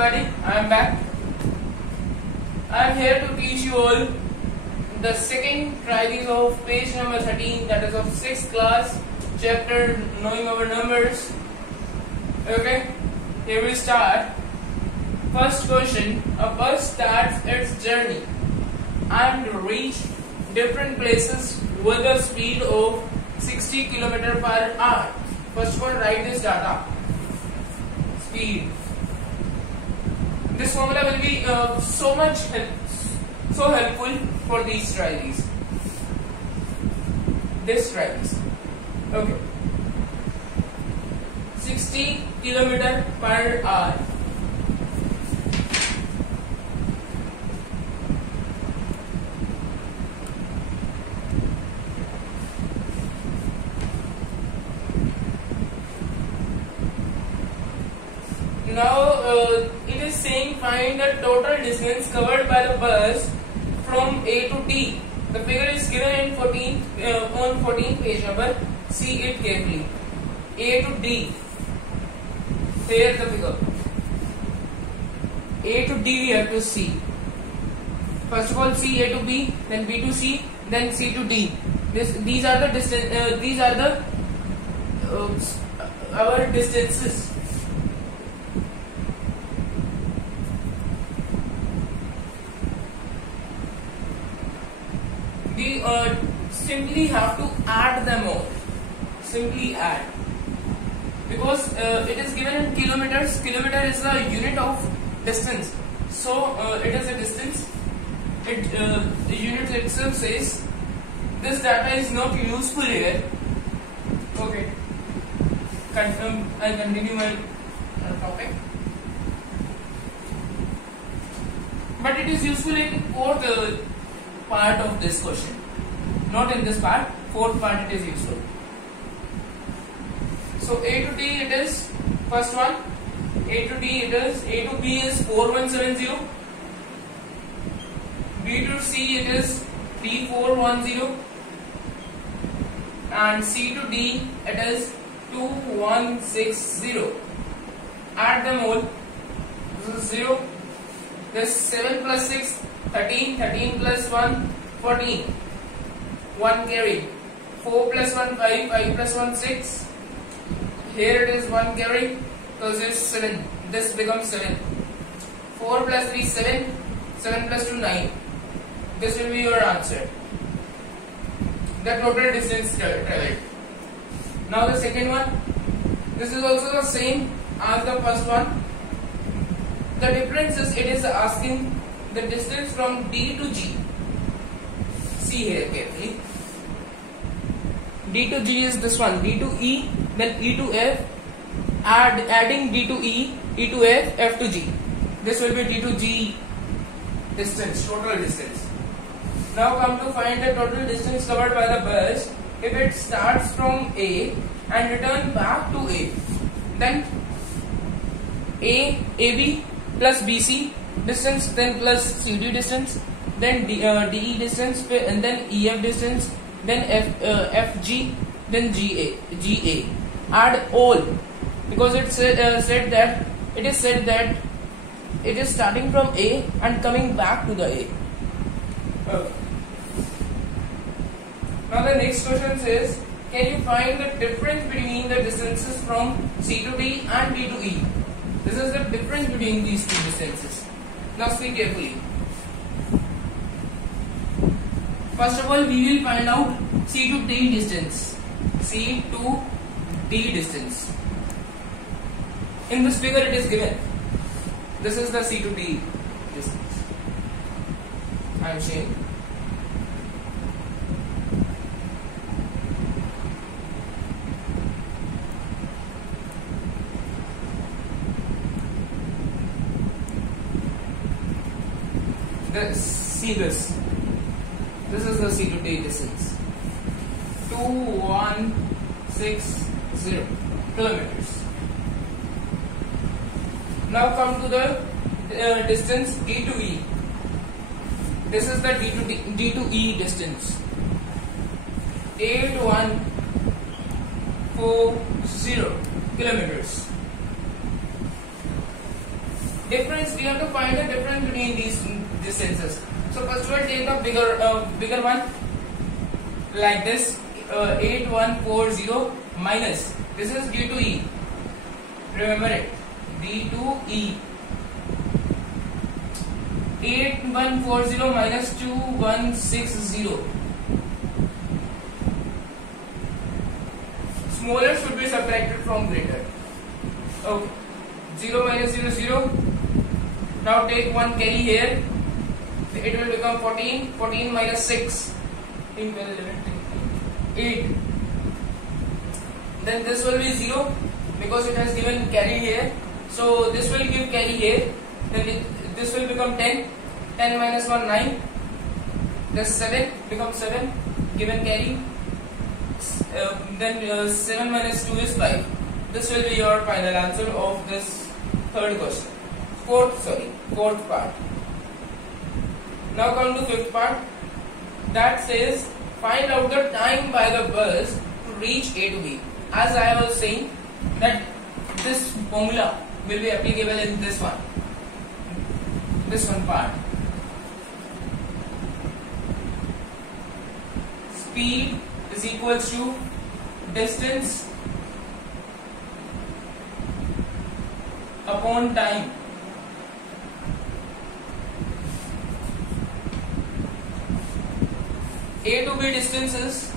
everybody, I am back. I am here to teach you all the second trial of page number 13, that is of 6th class, chapter Knowing Our Numbers. Okay, here we start. First question: a bus starts its journey and reach different places with a speed of 60 km per hour. First of all, write this data. Speed. This formula will be so helpful for these trials. This trials. Okay. 60 km per hour. Now it is saying find the total distance covered by the bus from A to D. The figure is given in 14th page number. See it carefully. A to D. Here the figure. A to D we have to see. First of all, see A to B, then B to C, then C to D. These are the distance. These are the our distances. We simply have to add them all. Simply add, because it is given in kilometers. Kilometer is a unit of distance, so it is a distance. The unit itself says this data is not useful here. Okay, I'll continue my topic, but it is useful in fourth part of this question, not in this part. Fourth part it is useful. So A to D it is first one. A to D it is A to B is 4170. B to C it is 3410, and C to D it is 2160. Add them all. This is 0. This 7 plus 6 13. 13 plus 1 14. 1 carry. 4 plus 1 5. 5 plus 1 6. Here it is 1 carry, so this is 7. This becomes 7. 4 plus 3 7. 7 plus 2 9. This will be your answer. The total distance traveled. Now the second one. This is also the same as the first one. The difference is it is asking the distance from D to G. See here carefully. D to G is this one. D to E, then E to F. Adding D to E, E to F, F to G. This will be D to G distance, total distance. Now come to find the total distance covered by the bus. If it starts from A and return back to A, then AB plus BC distance, then plus CD distance, then DE distance, and then EF distance, then FG, then GA. Add all, because it said that it is starting from A and coming back to the A. Okay. Now the next question says, can you find the difference between the distances from C to D and D to E? This is the difference between these two distances. Now see carefully. First of all, we will find out C to D distance. C to D distance. In this figure it is given. This is the C to D distance. I am showing. See this. This is the C to D distance. 2160 kilometers. Now come to the distance D to E. This is the D to E distance. 8140 kilometers. difference, we have to find the difference between these distances. So first we'll take the bigger one, like this, 8140 minus, this is d to e, remember it, d to e, 8140 minus 2160. Smaller should be subtracted from greater. Okay, 0 minus 0 0. Now take one carry here, it will become 14. 14 minus 6, 8. Then this will be 0 because it has given carry here. So this will give carry here. Then this will become 10. 10 minus 1, 9. This 7 becomes 7. Given carry. Then 7 minus 2 is 5. This will be your final answer of this third question. Fourth part. Now come to fifth part. That says find out the time by the bus to reach A to B. As I was saying that this formula will be applicable in this one part. Speed is equals to distance upon time. A to B distance is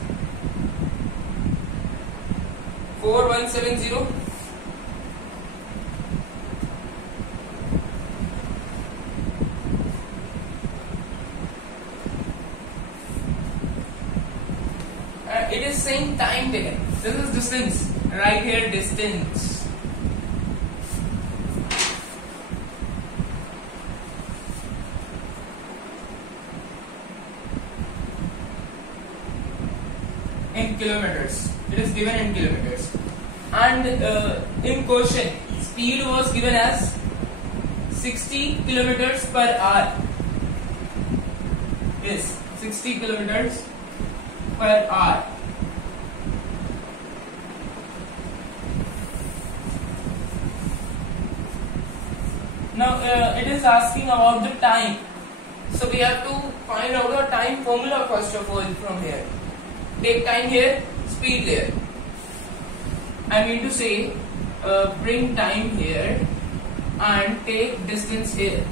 4170. It is saying time taken. This is distance. Right here, distance. In kilometers. It is given in kilometers. And in question, speed was given as 60 kilometers per hour. Yes, 60 kilometers per hour. Now it is asking about the time. So we have to find out the time formula first of all from here. Take time here, speed there. I mean to say, bring time here and take distance here.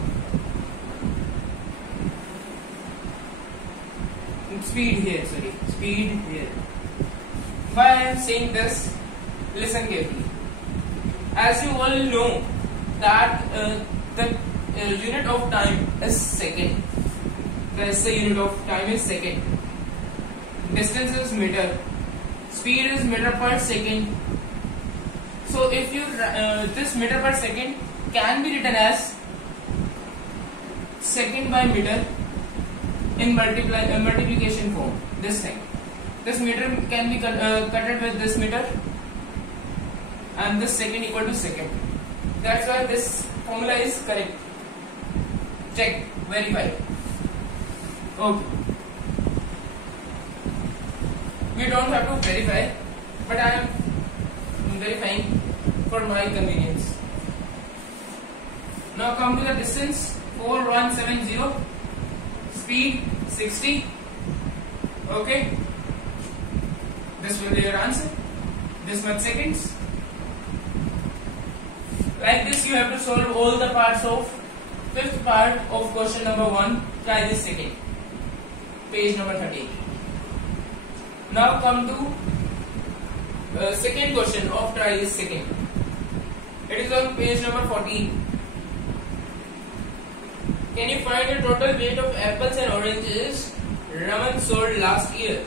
Speed here, speed here. Why I am saying this? Listen carefully. As you all know that the unit of time is second. The SI unit of time is second. Distance is meter. Speed is meter per second. So if you this meter per second can be written as second by meter in multiplication form. This thing. This meter can be cutted with this meter, and this second equal to second. That's why this formula is correct. Check, verify. Okay. We don't have to verify, but I am verifying for my convenience. Now come to the distance 4170, speed 60. Okay, this will be your answer. This much seconds. Like this, you have to solve all the parts of fifth part of question number 1. Try this second. Page number 13. Now come to second question of try this second. It is on page number 14. Can you find the total weight of apples and oranges Raman sold last year?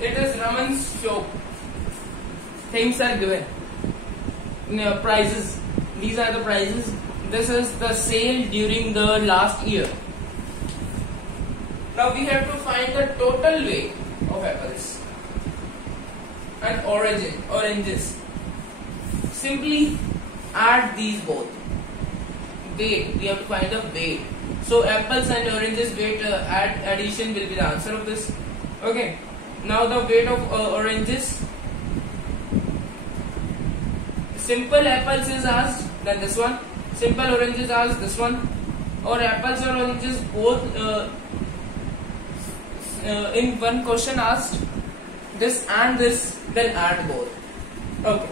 It is Raman's shop. Things are given. Prices. These are the prices. This is the sale during the last year. Now we have to find the total weight of apples and oranges. Simply add these both. weight. We have to find the weight. So apples and oranges weight addition will be the answer of this. Okay. Now the weight of oranges. Simple apples is asked, then this one. Simple oranges asked, this one. Or apples or oranges both in one question asked, this and this, then add both. Okay.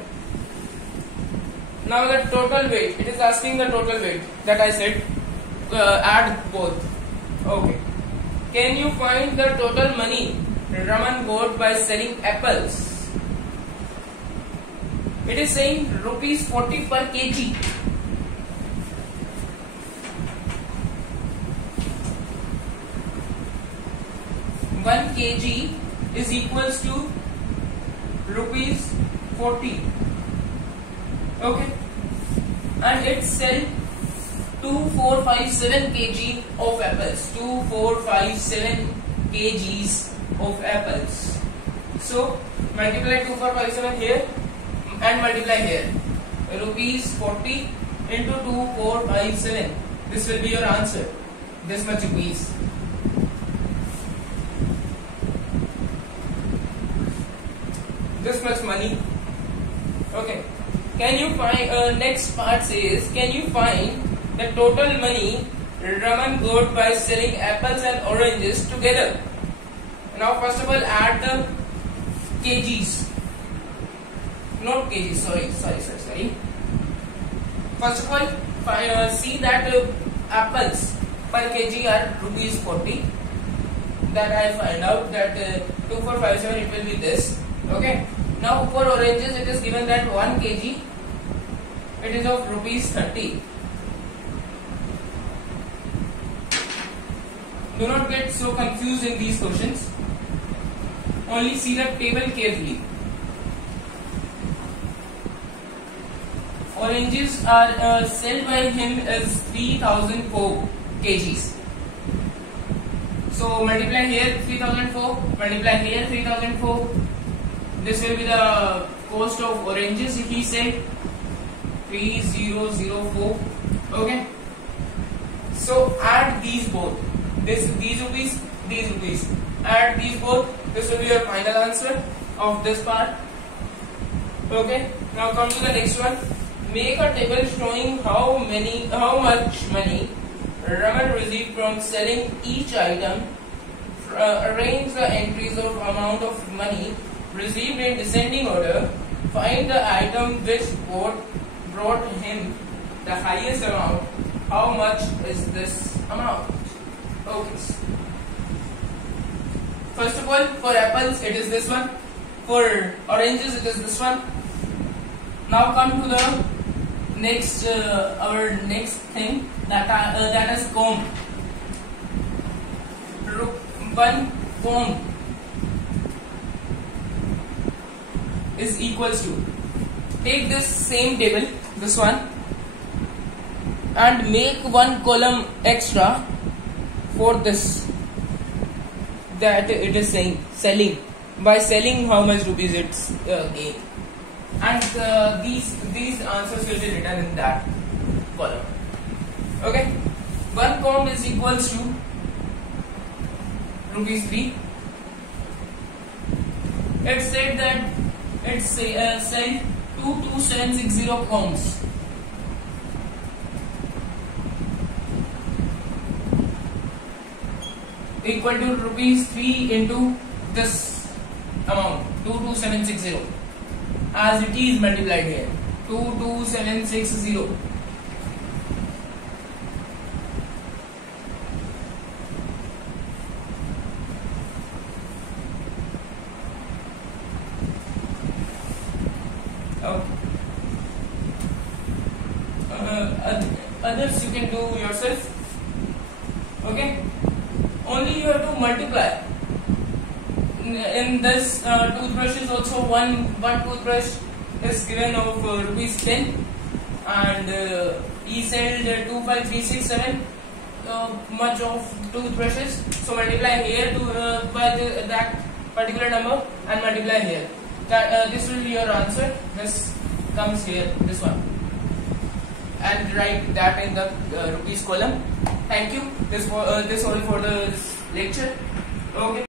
Now the total weight. It is asking the total weight that I said. Add both. Okay. Can you find the total money Raman got by selling apples? It is saying rupees 40 per kg. One kg is equals to rupees 40. Okay, and it sell 2457 kg of apples. 2457 kgs of apples. So multiply 2457 here and multiply here. Rupees 40 into 2457. This will be your answer. This much rupees. This much money. Okay. Can you find, next part says, can you find the total money Raman got by selling apples and oranges together? Now first of all add the kgs. Not kgs, sorry. First of all, see that apples per kg are rupees 40. That I find out that 2457 it will be this. Okay. Now for oranges it is given that 1 kg it is of rupees 30. Do not get so confused in these questions. Only see the table carefully. Oranges are sold by him as 3004 kgs. So multiply here 3004, multiply here 3004. This will be the cost of oranges. He said 3004. Okay. So add these both. These rupees. Add these both. This will be your final answer of this part. Okay. Now come to the next one. Make a table showing how much money Raman received from selling each item. Arrange the entries of amount of money received in descending order. Find the item which brought him the highest amount. How much is this amount? Okay. First of all, for apples it is this one. For oranges it is this one. Now come to the next our next thing that is comb. One comb is equals to, take this same table, this one, and make one column extra for this, that it is saying selling, by selling how much rupees it's gain, and these answers will be written in that column. Okay, one comb is equals to rupees 3. It said that it's sell 22760 combs. Equal to rupees 3 into this amount 22760, as it is multiplied here 22760. Others you can do yourself. Okay, only you have to multiply. In this toothbrushes also, one toothbrush is given of rupees 10, and he sold 25367 much of toothbrushes. So multiply here to by that particular number and multiply here. That this will be your answer. This comes here, this one. and write that in the rupees column. Thank you. This all for the lecture. Okay.